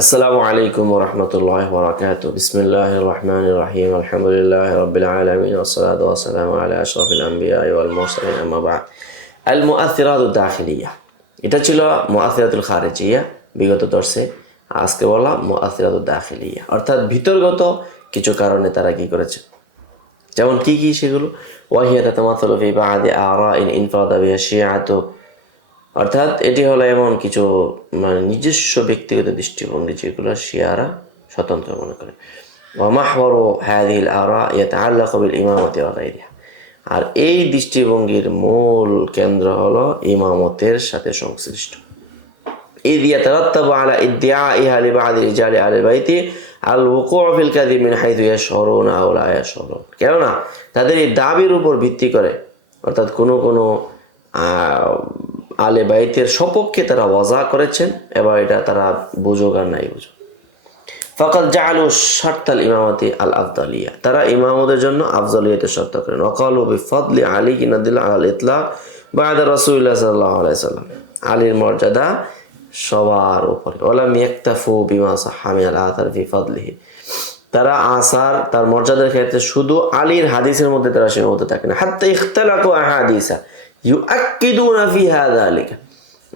আসসালামু আলাইকুম ওয়া রাহমাতুল্লাহি ওয়া বারাকাতুহু। বিসমিল্লাহির রহমানির রহিম। আলহামদুলিল্লাহি রাব্বিল আলামিন ওয়াসসালাতু ওয়াসসালামু আলা আশরাফিল আমবিয়াই ওয়াল মুরসালিন, আম্মা বা'দ। আল মুআথিরাতুদ দাখিলিয়া, এটা ছিল মুআথিরাতুল খারিজিয়া বিগত দর্শে। আজকে বলা মুআথিরাতুদ দাখিলিয়া, অর্থাৎ ভিতরগত কিছু কারণে তারা কি করেছে। যেমন কি কি সেগুলো? ওয়াহিয়া তাতামাসালু ফি বা'দি আরাইন ইনফারাদা বিহা শিআতু, অর্থাৎ এটি হলো এমন কিছু নিজস্ব ব্যক্তিগত দৃষ্টিভঙ্গি যেগুলো শিয়ারা স্বতন্ত্র মনে করে। ওয়া মাহওয়ারু হাযিহিল আরা ইয়াতাআল্লাকু বিল ইমামাতি ওয়া গায়রিহা, আর এই দৃষ্টিভঙ্গির মূল কেন্দ্র হলো ইমামতের সাথে সংশ্লিষ্ট। ইয ইয়াতারাত্তাবু আলা ইদ্দিআইহা লিবা'দি রিজালি আহলিল বাইতি আল ওয়ুকু' ফিল কাযিব মিন হাইথু ইয়াশউরুনা আও লা ইয়াশউরুন, কেননা তাদের এই দাবির উপর ভিত্তি করে, অর্থাৎ কোনো আলে বাইতের সপক্ষে তারা ওয়াজা করেছেন, এবার এটা তারা বুঝুক আর নাই বুঝুক। ফাকাদ জাআলু শারতাল ইমামাতি আল আফদালিয়া, তারা ইমামতের জন্য আফজালিয়াতের শর্ত করেন। ওয়াকালু বিফাদলি আলী কিনাদিল আল ইতলাক বা'দা রাসূলুল্লাহ সাল্লাল্লাহু আলাইহি সাল্লাম, আলীর মর্যাদা সবার উপরে। ওয়ালাম ইয়াকতাফু বিমা সাহহা মিনাল আথার ফি ফাদলিহি, তারা আসার তার মর্যাদার ক্ষেত্রে শুধু আলীর হাদিসের মধ্যে তারা সীমাবদ্ধ থাকে না। হাত্তা ইখতালাকু আহাদিসা ইউআক্কিদুনা ফিহা যালিকা,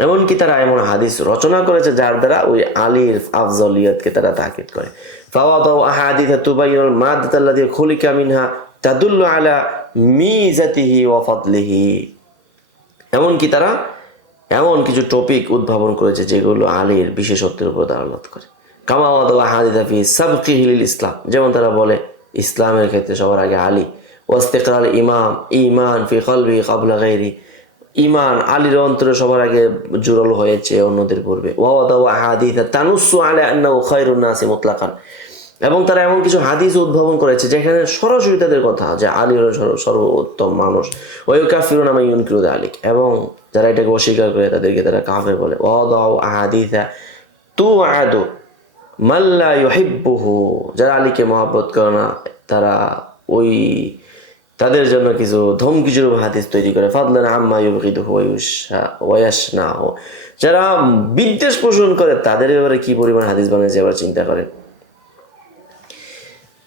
এমনকি তারা এমন হাদিস রচনা করেছে যার দ্বারা ওই আলীর আফজালিয়াতকে তারা তাকিদ করে। ফাওয়াদাউ আহাদিসা তুবাইয়িনুল মাদাতাল্লাতী খুলিকা মিনহা তাদুল্লু আলা মিজাতিহি ওয়া ফাদলিহি, এমনকি তারা এমন কিছু টপিক উদ্ভাবন করেছে যেগুলো আলীর বিশেষত্বের উপর দালালত করে। কামা ওয়াদাউ আহাদিসা ফি সাবকিহি লিল ইসলাম, যেমন তারা বলে ইসলামের ক্ষেত্রে সবার আগে আলী। ওয়াস্তিকরাল ঈমান ফি কলবিহি ক্বাবলা গায়রি, ঈমান আলীর অন্তরে সবার আগে জুড়ল হয়েছে অন্যদের পূর্বে। ওয়াদাউ আহাদিসা তানুসসু আলা আন্নাহু খায়রুন নাসি মুতলাকান, এবং তারা এমন কিছু হাদিস উদ্ভাবন করেছে যেখানে সরাসরি তাদের কথা যে আলী হলো সর্বোত্তম মানুষ। ওয়ায়ুকাফিরুনা মান ইউনকিরু যালিক, এবং যারা এটাকে অস্বীকার করে তাদেরকে তারা কাফের বলে। ওয়াদাউ আহাদিসা তুআদু মান লা ইউহিব্বুহু, যারা আলীকে মহব্বত করে না তারা ওই তাদের জন্য কিছু ধমকিজনক হাদিস তৈরি করে। ফাদলান আম্মা ইউবগিদুহু ওয়া ইয়াশনাহু, যারা বিদ্বেষ পোষণ করে তাদের ব্যাপারে কি পরিমাণ হাদিস বানিয়েছে এবার চিন্তা করেন।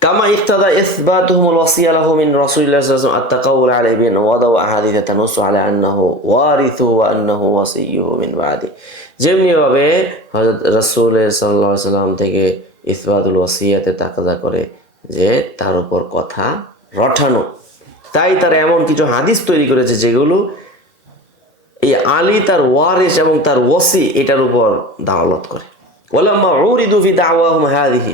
কামা ইক্তাদা ইসবাতুহুমুল ওয়াসিয়া লাহু মিন রাসূলিল্লাহ সাল্লাল্লাহু আলাইহি ওয়াসাল্লাম আত-তাকাউল আলাইহি বিন ওয়াদাউ আহাদিস তানুসু আলা আন্নাহু ওয়ারিসু ওয়া আন্নাহু ওয়াসিয়্যুহু মিন বাদি, যেমনিভাবে হযরত রাসূল সাল্লাল্লাহু আলাইহি ওয়াসাল্লাম থেকে ইসবাতুল ওয়াসিয়াতে তাকাজা করে যে তার উপর কথা রটানো, তাই তারা এমন কিছু হাদিস তৈরি করেছে যেগুলো এই আলী তার ওয়ারিস এবং তার ওয়াসি এটার উপর দালালত করে। ওয়ালাম্মা উরিদু ফি দাওয়াহুম হাযিহি,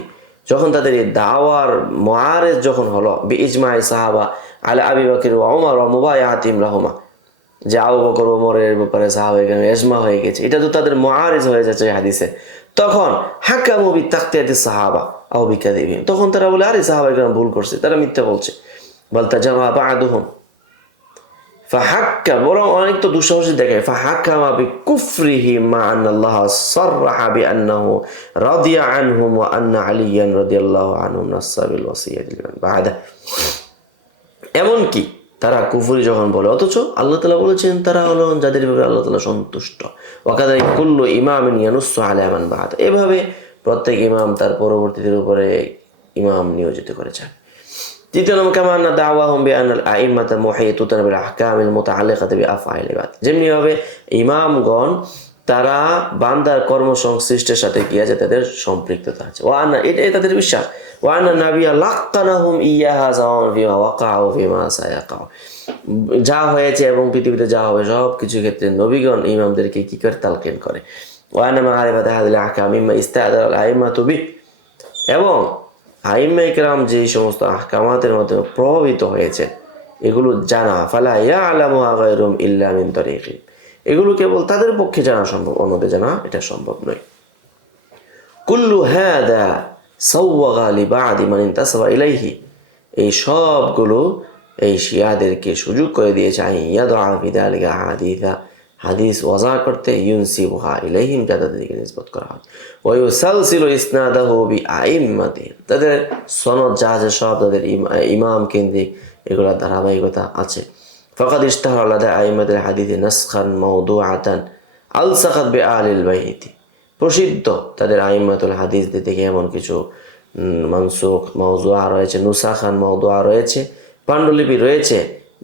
যখন তাদের এই দাওয়ার মুআরিজ যখন হলো বিইজমাই সাহাবা আলা আবি বকর ওয়া উমর ওয়া মুবায়াতিহিম লাহুমা, যে আবু বকর ওমরের ব্যাপারে সাহাবায়ে ইজমা হয়ে গেছে, এটা তো তাদের মুআরিজ হয়ে যাচ্ছে হাদিসে, তখন হাকামু বিতাকতিয়াতিস সাহাবা আও বিকাযিবিহিম, তখন তারা বলে আরে সাহাবায়ে কেরাম ভুল করছে, তারা মিথ্যা বলছে। বল তাজারা বা'দুহুম ফাহাক্কা, বরং অনেক তো দুঃসাহসী দেখায়, ফাহাক্কামা বিকুফরিহি মা আন্নাল্লাহ সাররাহা বিআন্নাহু রাদিয়া আনহুম ওয়া আন্না আলিয়ান রাদিয়াল্লাহু আনহু নাসাবিল ওয়াসিয়াতি লিমান বা'দা, এমনকি তারা কুফরি যখন বলে অথচ আল্লাহ তাআলা বলেছেন তারা হলো যাদের ব্যাপারে আল্লাহ তাআলা সন্তুষ্ট। ওয়া কাযালিকা কুল্লু ইমামিন ইয়ানুসসু আলা মান বা'দা, এভাবে প্রত্যেক ইমাম তার পরবর্তীদের উপরে ইমাম নিয়োজিত করেছেন। তৃতীয় নম্বর, কামা আন্না দাওয়াহুম বিআন্নাল আইম্মাতা মুহিতুতান বিল আহকামিল মুতাআল্লিকাতি বিআফআইল ইবাদ, যেমনিভাবে ইমামগণ তারা বান্দার কর্ম সংশ্লিষ্টের সাথে কি আছে, তাদের সম্পৃক্ততা আছে। ওয়া আন্না, এটাই তাদের বিশ্বাস। ওয়া আন্না নাবিয়্যা লাক্কানাহুম ইয়্যাহা সাওয়ান ফিমা ওয়াকাউ ফিমা সায়াকাউ, যা হয়েছে এবং পৃথিবীতে যা হবে সব কিছু ক্ষেত্রে নবীগণ ইমামদেরকে কি করে তালকিন করে। ওয়া আন্না মাআরিফাতা হাযিল আহকাম মিম্মা ইস্তা'দাল আইম্মাতু বিহি, এবং আইম্মায়ে কেরাম যে সমস্ত আহকামাতের মাধ্যমে প্রভাবিত হয়েছে এগুলো জানা, ফালা ইয়ালামুহা গায়রুহুম ইল্লা মিন তারিকি, এগুলো কেবল তাদের পক্ষে জানা সম্ভব, অন্যদের জানা এটা সম্ভব নয়। কুল্লু হাদা সাওয়াগা লিবা'দি মান ইনতাসাবা ইলাইহি, এই সবগুলো এই শিয়াদেরকে সুযোগ করে দিয়েছে ইয়াদা ফি যালিকা হাদিসা, হাদিস ওয়াজা করতে, ইউনসিবুহা ইলাইহিম, যাদেরকে নিসবত করা হয়। ওয়া ইউসালসিলু ইসনাদাহু বিআইম্মাতিহিম, তাদের সনদ যা আছে সব তাদের ইমাম কেন্দ্রিক, এগুলোর ধারাবাহিকতা আছে। ফাকাদ ইশতাহারা লাদা আইম্মাতিল হাদিস নাসখান মাওদুআতান আলসাকাত বিআলিল বাইতি, প্রসিদ্ধ তাদের আইম্মাতুল হাদিসদের থেকে এমন কিছু মানসুখ মাওদুআ রয়েছে, নুসাখান মাওদুআ রয়েছে, পাণ্ডুলিপি রয়েছে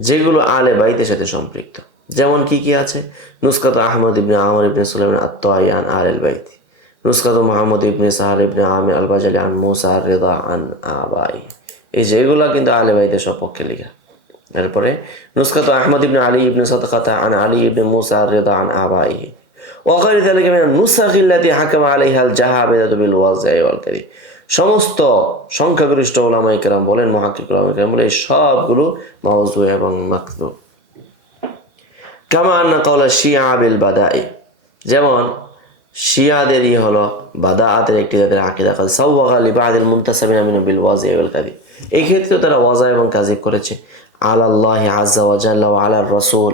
যেগুলো আলে বাইতের সাথে সম্পৃক্ত। যেমন কি কি আছে? নুসখাত আহমদ ইবনে আমর ইবনে সুলাইমান আত-তাই আন আল বাইত, নুসখাত মুহাম্মদ ইবনে সাহাল ইবনে আমির আল বাজালি আন মুসা রিদা আন আবাই। এই যে এগুলা কিন্তু আলে বাইতের সপক্ষে লেখা। তারপরে নুসখাত আহমদ ইবনে আলী ইবনে সাদকাতা আন আলী ইবনে মুসা রিদা আন আবাই ওয়াগাইর যালিকা মিনান নুসাখিল্লাতি হাকামা আলাইহা আল জাহাবিদাতু বিল ওয়াজঈ ওয়াল কাযিব। সমস্ত সংখ্যাগরিষ্ঠ উলামায়ে কেরাম বলেন, মুহাক্কিক উলামায়ে কেরাম বলেন, এই সবগুলো মাওযু এবং মাকযুব। কামা আন্না কাওলা শিয়া বিল বাদাই, যেমন শিয়াদেরই হলো বাদাআতের একটি তাদের আকীদা, কাল সাওয়াগা লিবাদিল মুনতাসাবিনা মিন বিল ওয়াজঈ ওয়াল কাযিব। এই ক্ষেত্রে তারা ওয়াজা এবং কাযিব করেছে আলাল্লাহি আযজা ওয়া জাল্লা ওয়া আলার রাসূল,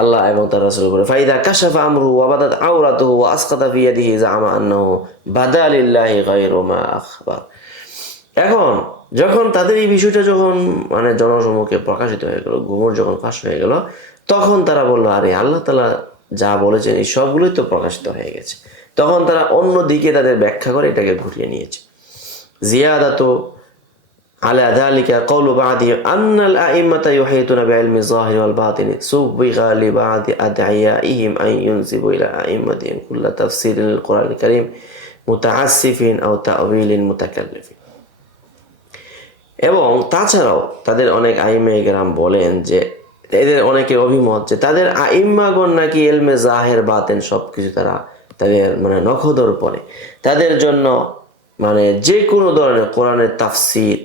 আল্লাহ এবং তার রাসূলের উপরে। ফাইদা কাশাফা আমরুহু ওয়া বাদাত আওরাতুহু ওয়া আসকাতা ফি ইয়াদিহি জাআমা আন্নাহু বাদা লিল্লাহি গায়রু মা আখবার। এখন যখন তাদের এই বিষয়টা যখন মানে জনসমক্ষে প্রকাশিত হয়ে গেল, গুমর যখন ফাঁস হয়ে গেল, তখন তারা বলল, আরে আল্লাহ তাআলা যা বলেছেন এই সবগুলোই তো প্রকাশিত হয়ে গেছে। তখন তারা অন্য দিকে তাদের ব্যাখ্যা করে এটাকে ঘুরিয়ে নিয়েছে। জিয়াদাতু আলা যালিকা ক্বাউলু বা'দি আন্নাল আইম্মাতা ইউহিতুনা বিইলমি যাহির ওয়াল বাতিনি সুবিগা লিবা'দি আদঈয়াইহিম আন ইউনসিবু ইলা আইম্মাতিহিম কুল্লা তাফসীরিল লিল কুরআনিল কারীম মুতাআসসিফিন আও তা'ওয়ীলিন মুতাকাল্লিফিন। এবং তাছাড়াও তাদের অনেক আইম্মায়ে কেরাম বলেন যে এদের অনেকের অভিমত যে তাদের আইম্মাগণ নাকি ইলমে জাহের বাতেন সবকিছু তারা তাদের মানে নখদর পড়ে, তাদের জন্য মানে যে কোনো ধরনের কোরআনের তাফসীর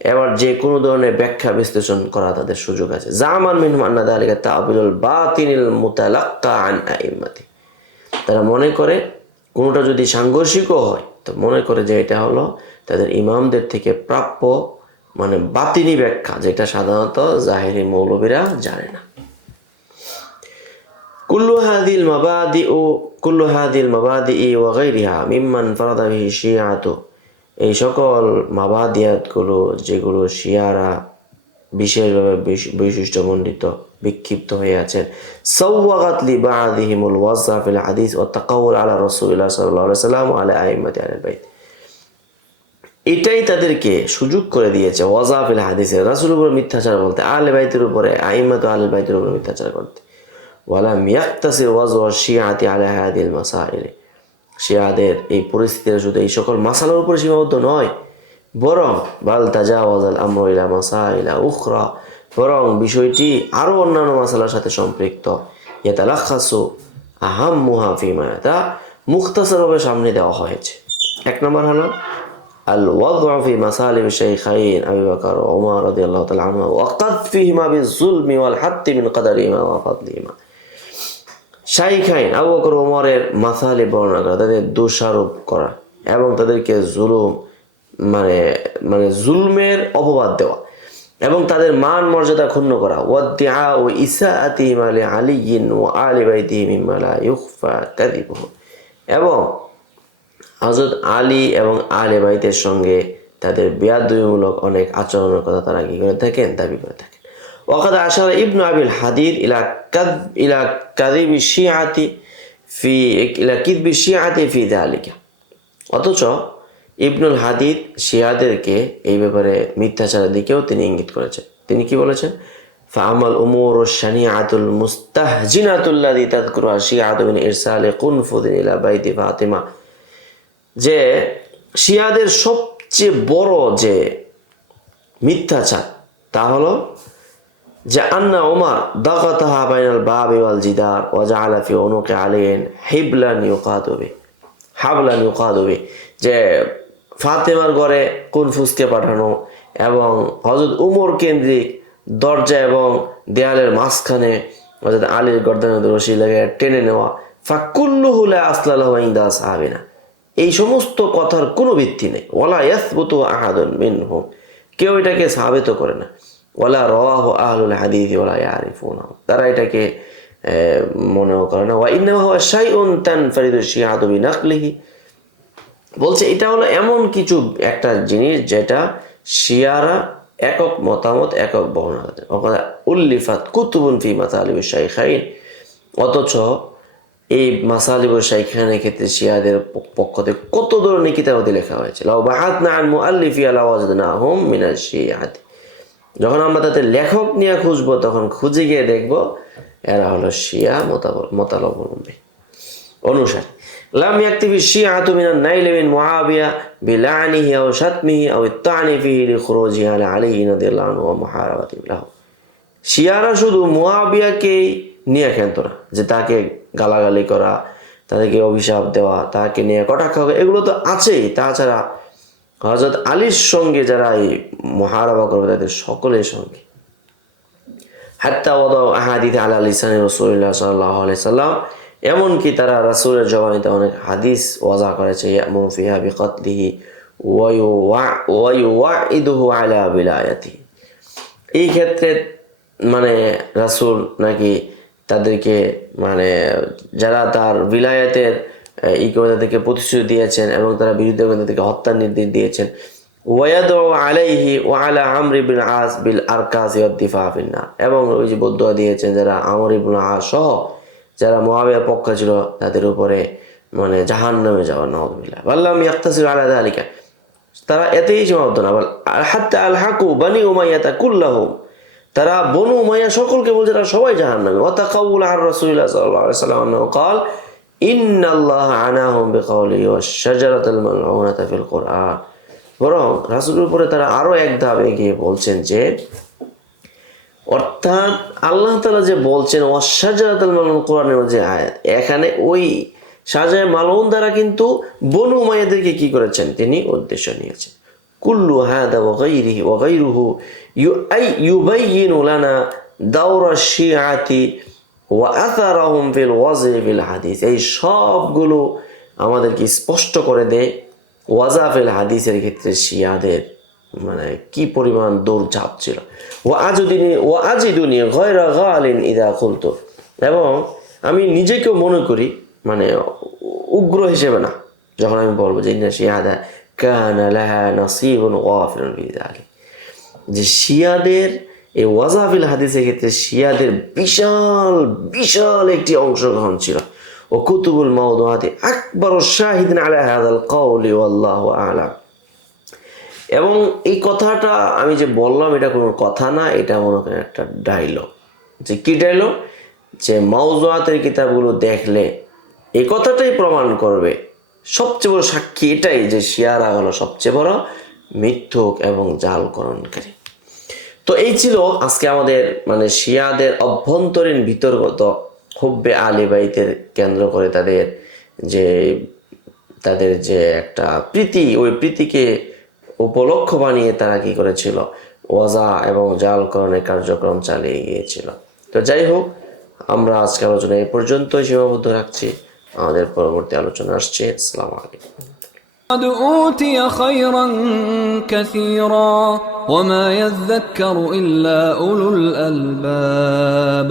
এবার যে কোনো ধরনের ব্যাখ্যা বিশ্লেষণ করা তাদের সুযোগ আছে। জামান মিনহুম আন্না যালিকা তা'বিলুল বাতিনিল মুতালাক্কা আন আইম্মাতি, তারা মনে করে কোনোটা যদি সাংঘর্ষিকও হয় তো মনে করে যে এটা হলো তাদের ইমামদের থেকে প্রাপ্য মানে বাতিনি ব্যাখ্যা, যেটা সাধারণত জাহেরি মৌলবীরা জানে না। কুল্লু হাদিল মাবাদিই ওয়া গায়রিহা মিম্মান ফারাদা বিহি শিয়াতু, এই সকল মাবাদিয়াতগুলো যেগুলো শিয়ারা বিশেষভাবে বৈশিষ্ট্যমণ্ডিত বিক্ষিপ্ত হয়ে আছেন, সাওয়াগাত লিবা'দিহিমুল ওয়াজা ফিল হাদিস ওয়া তাকাউল আলা রাসূলিল্লাহ সাল্লাল্লাহু আলাইহি ওয়াসাল্লাম ওয়া আলা আইম্মাতি আহলিল বাইত, এটাই তাদেরকে সুযোগ করে দিয়েছে ওয়াজা ফিল হাদিসে, রাসূলের উপর মিথ্যাচার বলতে, আহলে বাইতের উপরে আইম্মাতু আহলিল বাইতের উপর মিথ্যাচার করতে। ওয়ালাম ইয়াক্তাসির ওয়াজু শিয়াতি আলা হাদিল মাসাইল, শিয়াদের এই পরিস্থিতিটা শুধু এই সকল মাসালার উপরে সীমাবদ্ধ নয়, বরং বাল তাজাওয়াজাল আমরু ইলা মাসাইলা উখরা, বরং বিষয়টি আরও অন্যান্য মাসালার সাথে সম্পৃক্ত। ইয়াতালাখাসু আহাম্মুহা ফিমা, তা মুখতাসারভাবে সামনে দেওয়া হয়েছে। এক নম্বর হলো আল ওয়াদউ ফি মাসালিম শাইখাইন আবু বকর ওয়া ওমর রাদিয়াল্লাহু তাআলা আনহু ওয়া কাদফিহিমা বিয-যুলমি ওয়াল হাত্তি মিন কদারিহিমা ওয়া ফাদলিহিমা। শাইখাইন আবু বকর ওমরের মাসালি বর্ণনা করা, তাদের দোষারোপ করা এবং তাদেরকে জুলুম মানে জুলমের অপবাদ দেওয়া এবং তাদের মান মর্যাদা ক্ষুণ্ণ করা। ওয়াদ্দিআ ও ইসাআতিহিম আলি আলিয়্যিন ওয়া আলি বাইতিহি মিম্মা লা ইউখফা কাযিবুহু, এবং হযরত আলী এবং আলে বাইতের সঙ্গে তাদের বেয়াদবিমূলক অনেক আচরণের কথা তারা কি করে থাকেন, দাবি করে থাকেন। ওয়াকাদ আশারা ইবনু আবিল হাদিদ ইলা কাযিবি শিআতি ফি যালিকা, অথচ ইবনুল হাদিদ শিয়াদেরকে এই ব্যাপারে মিথ্যাচারের দিকেও তিনি ইঙ্গিত করেছেন। তিনি কি বলেছেন? ফাআমাল উমুরু শানিআতুল মুস্তাহজিনাতুল্লাযী তাযকুরুহা শিআতু মিন ইরসালি কুনফুদিন ইলা বাইতি ফাতিমা, যে শিয়াদের সবচেয়ে বড় যে মিথ্যাচার তা হলো যে আন্না ওমর দাগাতাহা বাইনাল বাবি ওয়াল জিদার ওয়া জাআলা ফি উনুকি আলিন হাবলান ইউকাদু বি, যে ফাতেমার ঘরে কুনফুসকে পাঠানো এবং হযরত উমর কেন্দ্রিক দরজা এবং দেয়ালের মাঝখানে হযরত আলীর গর্দানে রশি লাগিয়ে টেনে নেওয়া। ফাকুল্লুহু লা আসলা লাহু ইনদা আসহাবিনা, এই সমস্ত কথার কোনো ভিত্তি নেই। ওয়ালা ইয়াসবুতু আহাদুন মিনহুম, কেউ এটাকে সাবিত করে না। ওয়ালা রাওয়াহু আহলুল হাদিস ওয়ালা ইয়ারিফুনা, তারা এটাকে মনেও করে না। ওয়া ইন্নামা হুয়া শাইউন তানফারিদু শিআতু বিনাকলিহি, বলছে এটা হলো এমন কিছু একটা জিনিস যেটা শিয়ারা একক মতামত একক বর্ণনা করেন। উল্লিফাত কুতুবুন ফি মাসালিবি শাইখাইন, অথচ এই মাসালিবুল শাইখানের ক্ষেত্রে শিয়াদের পক্ষ থেকে কত ধরনের কিতাবাদি লেখা হয়েছে। লাউ বাহাতনা আন মুআল্লিফি আলা ওয়াজদনাহুম মিনাশ শিয়াতি, যখন আমরা তাদের লেখক নিয়ে খুঁজবো তখন খুঁজে গিয়ে দেখবো এরা হলো শিয়া মতাবলম্বী অনুসারী। লাম ইয়াকতিফি শিয়াতু মিনান নাইল মিন মুআবিয়া বিলানিহি আও শাতমিহি আও ইত্তানি ফিহি লিখুরুজিহি আলা আলী রাদিয়াল্লাহু আনহু ওয়া মুহারাবাতিহি লাহু। শিয়ারা শুধু মুআবিয়াকেই নিয়ে খেলত না, যে তাকে গালাগালি করা, তাদেরকে অভিশাপ দেওয়া, তাকে নিয়ে কটাক্ষ করা, এগুলো তো আছেই। তাছাড়া হযরত আলীর সঙ্গে যারা এই মুহারাবা করবে তাদের সকলের সঙ্গে, হাত্তা ওয়াদাউ আহাদিস আলা লিসানি রাসূলুল্লাহ সাল্লাল্লাহু আলাইহি সাল্লাম, এমনকি তারা রাসূলের জবানিতে অনেক হাদিস ওয়াজা করেছে, ইয়ামুরু ফিহা বিকাতলিহি ওয়া ইউওয়াইদুহু আলা বিলায়াতিহি। এই ক্ষেত্রে মানে রাসূল নাকি তাদেরকে মানে যারা তার বিলায়াতের করে তাদেরকে প্রতিশ্রুতি দিয়েছেন এবং তারা বিরুদ্ধে তাদেরকে হত্যার নির্দেশ দিয়েছেন। ওয়াদু আলাইহি ওয়া আলা আমর ইবনে আস বিল আরকাস ওয়াদ দিফা ফিন নার, এবং ওই যে বদুয়া দিয়েছেন যারা আমর ইবনে আস সহ যারা মুআবিয়ার পক্ষ ছিল তাদের উপরে মানে জাহান্নামে যাওয়ার, নাউযুবিল্লাহ। ওয়াল্লাম ইয়াক্তাসির আলা যালিকা, তারা এতেই সীমাবদ্ধ না, বল হাত্তা আল হাকু বানি উমাইয়াতা কুল্লাহুম, তারা বনু উমাইয়া সকলকে বলছে তারা সবাই জাহান্নামী। ওয়া তাকাউল আর রাসূলুল্লাহ সাল্লাল্লাহু আলাইহি ওয়াসাল্লাম আন্নাহু ক্বাল ইন্নাল্লাহ আনাহুম বিকাউলিহি ওয়াশ শাজারাতুল মালউনাতা ফিল কুরআন, বরং রাসূলের উপরে তারা আরো এক ধাপ এগিয়ে বলছেন যে, অর্থাৎ আল্লাহ তাআলা যে বলছেন ওয়াশ শাজারাতুল মালউন, কোরআনের যে আয়াত, এখানে ওই শাজায়ে মালউন দ্বারা কিন্তু বনু উমাইয়াদেরকে কি করেছেন তিনি উদ্দেশ্য নিয়েছেন। কুল্লু হাদা ওয়া গায়রুহু ইউবাইয়িনু লানা দাওরা শিয়াতি ওয়া আথারাহুম ফিল ওয়াজি ফিল হাদিস, এই সবগুলো আমাদেরকে স্পষ্ট করে দেয় ওয়াজা ফিল হাদিসের ক্ষেত্রে শিয়াদের মানে কি পরিমাণ দৌড়ঝাঁপ ছিল। ওয়া আজিদুনি গায়রা গালিন ইদা কুলতু, এবং আমি নিজেকেও মনে করি মানে উগ্র হিসেবে না যখন আমি বলবো যে ইন্না শিয়াদা কানা লাহা নাসিবুন ওয়াফিরুন ফি যালিক, যে শিয়াদের এই ওয়াজাফিল হাদিসের ক্ষেত্রে শিয়াদের বিশাল বিশাল একটি অংশগ্রহণ ছিল। ও কুতুবুল মাওদুআতি আকবারু শাহিদিন আলা হাযাল কওলি ওয়াল্লাহু আ'লাম, এবং এই কথাটা আমি যে বললাম এটা কোনো কথা না, এটা মনে করেন একটা ডায়লগ। যে কি ডায়লগ? যে মাওদুআতের কিতাবগুলো দেখলে এই কথাটাই প্রমাণ করবে, সবচেয়ে বড় সাক্ষী এটাই যে শিয়ারা হলো সবচেয়ে বড় মিথ্যুক এবং জালকরণকারী। তো এই ছিল আজকে আমাদের মানে শিয়াদের অভ্যন্তরীণ বিতর্কত হুব্বে আলী বাইতের কেন্দ্র করে তাদের যে একটা প্রীতি, ওই প্রীতিকে উপলক্ষ বানিয়ে তারা কি করেছিল, ওয়াজা এবং জালকরণের কার্যক্রম চালিয়ে গিয়েছিল। তো যাই হোক, আমরা আজকে আলোচনা এই পর্যন্তই সীমাবদ্ধ রাখছি, আমাদের পরবর্তী আলোচনা আসছে। আসসালামু আলাইকুম। قد أوتي خيرا كثيرا وما يذكر إلا أولو الألباب